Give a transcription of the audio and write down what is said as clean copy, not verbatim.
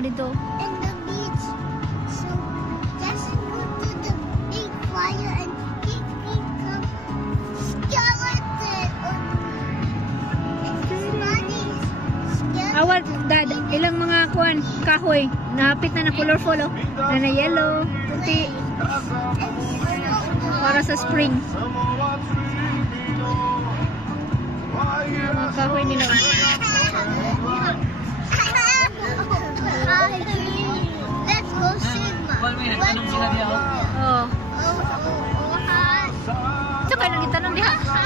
ka dito. In the beach. So just go to the big fire and kick some skeleton. His body is skeleton. Awat, dad, ilang mga kuan kahoy. Napit na colorful, oh. Na yellow, puti. Para sa spring. Mga kahoy nila. Let's go Sigma. Oh. Hi. Saka nang itanong diha.